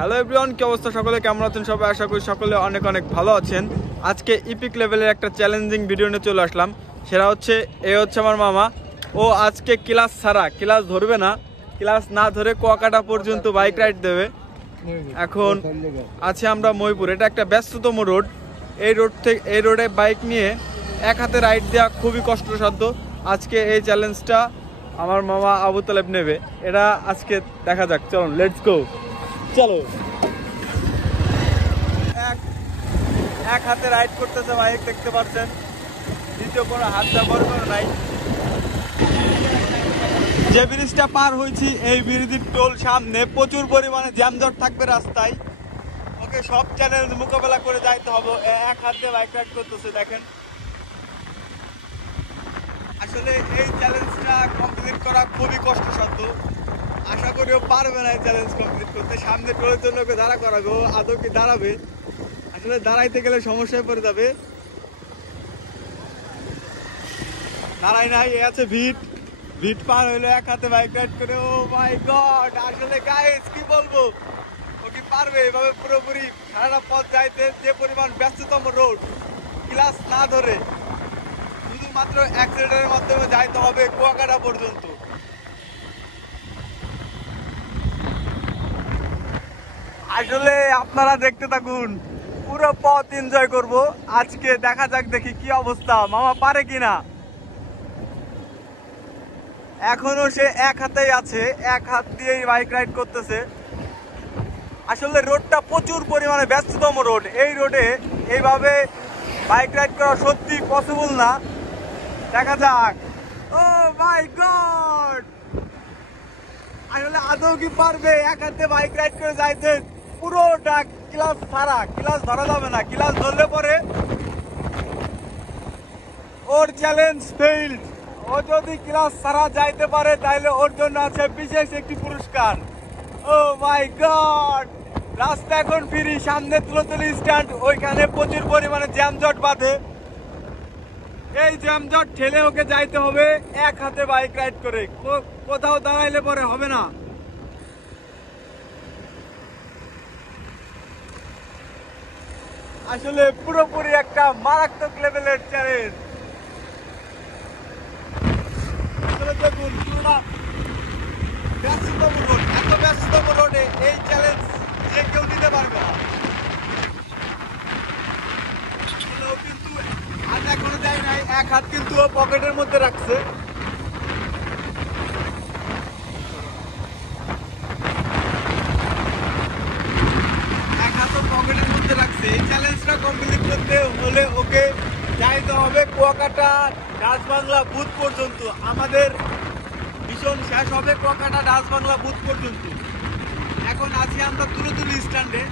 Hello everyone, কি অবস্থা? সকলে কেমন আছেন? সবাই আশা করি সকলে অনেক অনেক ভালো আছেন। আজকে ইপিক লেভেলের একটা চ্যালেঞ্জিং ভিডিও নিয়ে চলে আসলাম। সেটা হচ্ছে আমার মামা। ও আজকে ক্লাস ছাড়া, ক্লাস ধরবে না, ক্লাস না ধরে কুয়াকাটা পর্যন্ত বাইক রাইড দেবে। এখন আছে আমরা মইপুর, এটা একটা ব্যস্ততম রোড। এই রোডে বাইক নিয়ে এক হাতে রাইড দেওয়া খুবই কষ্টসাধ্য। আজকে এই চ্যালেঞ্জটা আমার মামা আবু তালেব নেবে। এটা আজকে দেখা যাক, চলো লেটস গো। চলো, এক হাতে রাইড করতেছে বাইক, দেখতে পাচ্ছেন। দ্বিতীয় কোনো হাত ব্যবহার করে নাই। যে ব্রিজটা পার হয়েছি, এই ব্রিজের টোল সামনে, প্রচুর পরিমাণে জ্যামজট থাকবে রাস্তায়। ওকে সব চ্যালেঞ্জ মোকাবেলা করে যাইতে হবে। এক হাত দিয়ে বাইক রাইড করতেছে, দেখেন। আসলে এই চ্যালেঞ্জটা কমপ্লিট করা খুবই কষ্টসাধ্য। আশা করি ও পারবে না এই চ্যালেঞ্জ কমপ্লিট করতে। সামনে টোলের জন্য ওকে দাঁড়া করাবো, আদৌ কি দাঁড়াবে? আসলে দাঁড়াইতে গেলে সমস্যায় পড়ে যাবে। দাঁড়াই নাই, এ আছে ভিট পার হইলো এক হাতে বাইক রাইড করে। ও মাই গড, আসলে গাইস কি বলবো, ও কি পারবে এভাবে পুরোপুরি সারাটা পথ যাইতে? যে পরিমাণ ব্যস্ততম রোড, ক্লাস না ধরে শুধুমাত্র অ্যাক্সিডেন্টের মাধ্যমে যাইতে হবে কুয়াকাটা পর্যন্ত। আসলে আপনারা দেখতে থাকুন, পুরো পথ এনজয় করব। আজকে দেখা যাক, দেখি কি অবস্থা, মামা পারে কিনা। এখনো সে এক হাতেই আছে, এক হাত দিয়েই বাইক রাইড করতেছে। আসলে রোডটা প্রচুর পরিমাণে ব্যস্ততম রোড। এই রোডে এইভাবে বাইক রাইড করা সত্যি পসিবল না। দেখা যাক। ও মাই গড, আসলে আদৌ কি পারবে এক হাতে বাইক রাইড করে যাইতে? পুরোটা ক্লাস ছাড়া, ক্লাস ধরা যাবে না। ক্লাস ধরলে পরে ওর চ্যালেঞ্জ ফেইল্ড। ও যদি ক্লাস ছাড়া যাইতে পারে তাহলে ওর জন্য আছে বিশেষ একটি পুরস্কার। ও মাই গড, রাস্তা এখন ফ্রি। সামনে তুলতলি স্ট্যান্ড, ওইখানে প্রচুর পরিমাণে জ্যামজট বাঁধে। এই জ্যামজট ঠেলে ওকে যাইতে হবে এক হাতে বাইক রাইড করে। কোথাও দাঁড়াইলে পরে হবে না। আসলে পুরোপুরি একটা মারাত্মক লেভেলের চ্যালেঞ্জ। আসলে দেখুন, পুরোটা ব্যস্ততম রোড, এত ব্যস্ততম রোডে এই চ্যালেঞ্জ যে কেউ নিতে পারবে না। কিন্তু হাত এখনো দেয় নাই, এক হাত কিন্তু ও পকেটের মধ্যে রাখছে। এক হাত ও পকেটের মধ্যে রাখছে। এই চ্যালেঞ্জটা কমপ্লিট করতে হলে ওকে যাইতে হবে কুয়াকাটা ডাচবাংলা বুথ পর্যন্ত। আমাদের মিশন শেষ হবে কুয়াকাটা ডাচবাংলা বুথ পর্যন্ত। এখন আছি আমরা তুলতুলি স্ট্যান্ডে।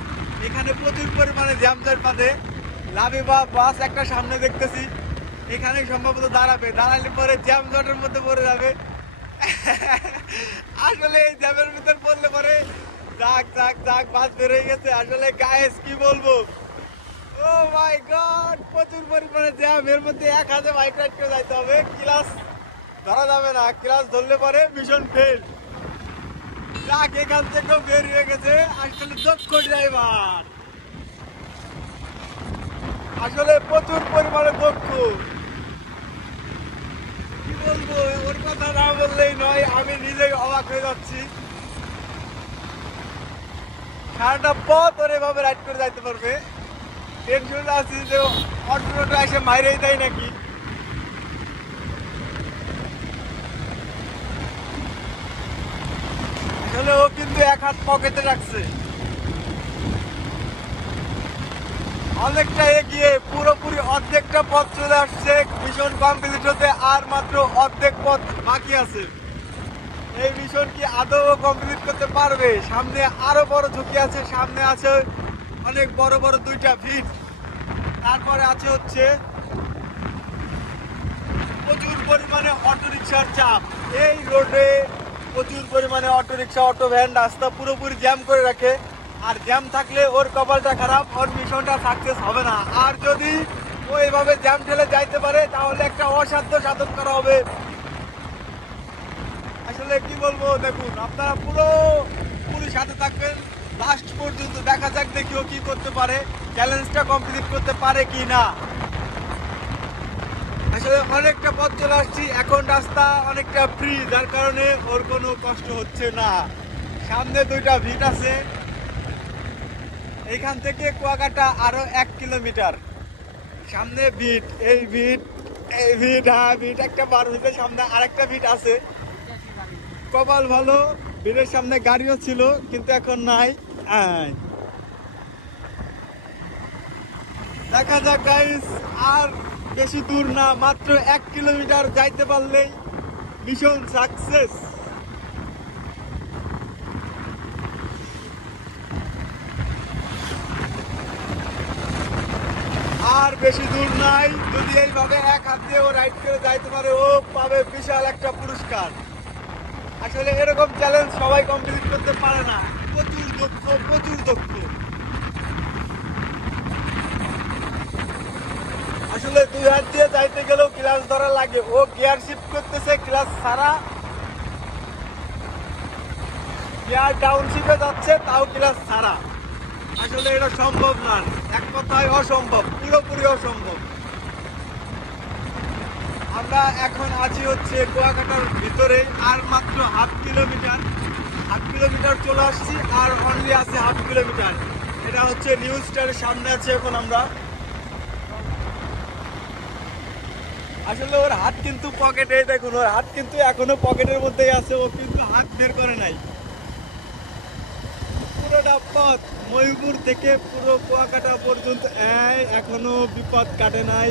এখানে প্রচুর পরিমাণে জ্যামজট বাঁধে। লাবিবা বাস একটা সামনে দেখতেছি, এখানে সম্ভবত দাঁড়াবে। দাঁড়ালে পরে জ্যামজটের মধ্যে পড়ে যাবে। আসলে এই জ্যামের ভিতর পড়লে পরে যাক বাস বের হয়ে গেছে। আসলে গাইস কি বলবো, ও মাই গড, প্রচুর পরিমাণে জ্যাম। এর মধ্যে এক হাতে বাইক রাইড করে যাইতে হবে। ক্লাস ধরা যাবে না, ক্লাস ধরলে পরে মিশন ফেল। যাক, এখান থেকেও বের হয়ে গেছে। আসলে দক্ষ ড্রাইভার, আসলে প্রচুর পরিমাণে দক্ষ। কি বলবো, ওর কথা না বললেই নয়, আমি নিজেই অবাক হয়ে যাচ্ছি। সারাটা পথ ওর এভাবে রাইড করে যাইতে পারবে। টেনশন আছি যে অটোটা এসে মাইরেই দেয় নাকি। আসলে ও কিন্তু এক হাত পকেটে রাখছে। অনেকটা এগিয়ে, পুরোপুরি অর্ধেকটা পথ চলে আসছে মিশন কমপ্লিট হতে। আর মাত্র অর্ধেক পথ বাকি আছে। এই মিশন কি আদৌ কমপ্লিট করতে পারবে? সামনে আরো বড় ঝুঁকি আছে। সামনে আছে অনেক বড় বড় দুইটা ভিট। তারপরে আছে হচ্ছে প্রচুর পরিমাণে অটোরিকশার চাপ। এই রোডে প্রচুর পরিমাণে অটোরিকশা, অটো ভ্যান রাস্তা পুরোপুরি জ্যাম করে রাখে। আর জ্যাম থাকলে ওর কপালটা খারাপ, ওর মিশনটা সাকসেস হবে না। আর যদি ও এইভাবে জ্যাম ঠেলে যাইতে পারে তাহলে একটা অসাধ্য সাধন করা হবে। আসলে কি বলবো, দেখুন আপনারা পুরো সাথে থাকবেন লাস্ট পর্যন্ত। দেখা যাক দেখি ও কি করতে পারে, চ্যালেঞ্জটা কমপ্লিট করতে পারে কি না। আসলে অনেকটা পথ চলে আসছি, এখন রাস্তা অনেকটা ফ্রি, যার কারণে ওর কোনো কষ্ট হচ্ছে না। সামনে 2টা ভিট আছে, এইখান থেকে কুয়াকাটা আরো 1 কিলোমিটার। সামনে ভিট, এই ভিট, এই ভিট, হ্যাঁ ভিট একটা বার হইতে, সামনে আরেকটা ভিট আছে। কপাল ভালো, ভিটের সামনে গাড়িও ছিল কিন্তু এখন নাই। দেখা যাক গাইস, আর বেশি দূর না, মাত্র 1 কিলোমিটার যাইতে পারলেই মিশন সাকসেস। আর বেশি দূর নাই, যদি এইভাবে এক হাত দিয়ে ও রাইড করে যাইতে পারে, ও পাবে বিশাল একটা পুরস্কার। আসলে এরকম চ্যালেঞ্জ সবাই কমপ্লিট করতে পারে না, প্রচুর দক্ষ, প্রচুর দক্ষ। আসলে 2 হাত দিয়ে যাইতে গেলেও ক্লাচ ধরা লাগে, ও গিয়ার শিফট করতেছে ক্লাচ ছাড়া, গিয়ার ডাউন শিফটে যাচ্ছে তাও ক্লাচ ছাড়া। আসলে এটা সম্ভব না, এক কথায় অসম্ভব, পুরোপুরি অসম্ভব। আমরা এখন আছি হচ্ছে কুয়াকাটার ভিতরে, আর মাত্র 1/2 কিলোমিটার, 1/2 কিলোমিটার চলে আসছি, আর অনলি আছে 1/2 কিলোমিটার। এটা হচ্ছে নিউ স্টারের সামনে আছে এখন আমরা। আসলে ওর হাত কিন্তু পকেটে, দেখুন ওর হাত কিন্তু এখনো পকেটের মধ্যেই আছে, ও কিন্তু হাত বের করে নাই। পুরোটা পথ ময়ূরপুর থেকে পুরো কুয়াকাটা পর্যন্ত এখনো বিপদ কাটে নাই।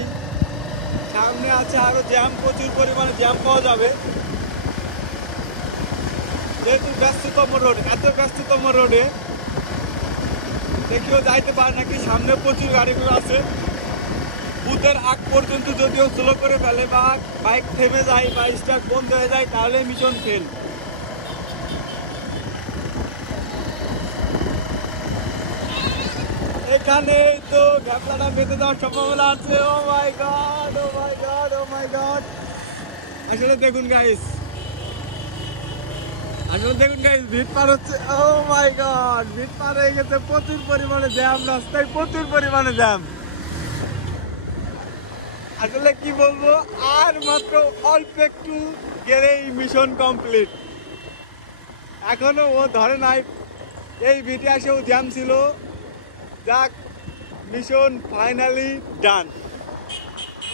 সামনে আছে আরো জ্যাম, প্রচুর পরিমাণে জ্যাম পাওয়া যাবে, যেহেতু ব্যস্ততম রোড। এত ব্যস্ততম রোডে দেখিও যাইতে পারে নাকি, সামনে প্রচুর গাড়িগুলো আছে। বুথের আগ পর্যন্ত যদিও স্লো করে ফেলে বা বাইক থেমে যায় বা স্টার্ট বন্ধ হয়ে যায়, তাহলে মিশন ফেল। এখানে তো ঘাপলাটা বেঁধে দেওয়ার সম্ভাবনা আছে। ও মাই গড, ও মাই গড, ও মাই গড। আসলে দেখুন গাইস, ভিড় পার হচ্ছে। ও মাই গড, ভিড় পার হয়ে গেছে, প্রচুর পরিমাণে জ্যাম, রাস্তায় প্রচুর পরিমাণে জ্যাম। আসলে কি বলবো, আর মাত্র অল্প একটু গেলেই মিশন কমপ্লিট। এখনো ও ধরে নাই, এই ভিটে আসেও জ্যাম ছিল। যাক, মিশন ফাইনালি ডান।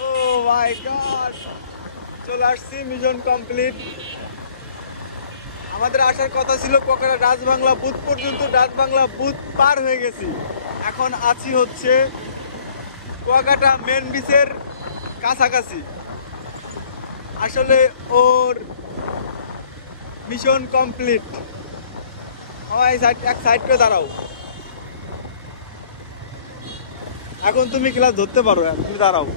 ও মাই গড, চলে আসছি, মিশন কমপ্লিট। আমাদের আসার কথা ছিল কুয়াকাটা রাজবাংলা বুথ পর্যন্ত, রাজবাংলা বুথ পার হয়ে গেছি। এখন আছি হচ্ছে কুয়াকাটা মেন বিচের কাছাকাছি। আসলে ওর মিশন কমপ্লিট। এক সাইড করে দাঁড়াও, এখন তুমি ক্লাস ধরতে পারো, তুমি দাঁড়াও।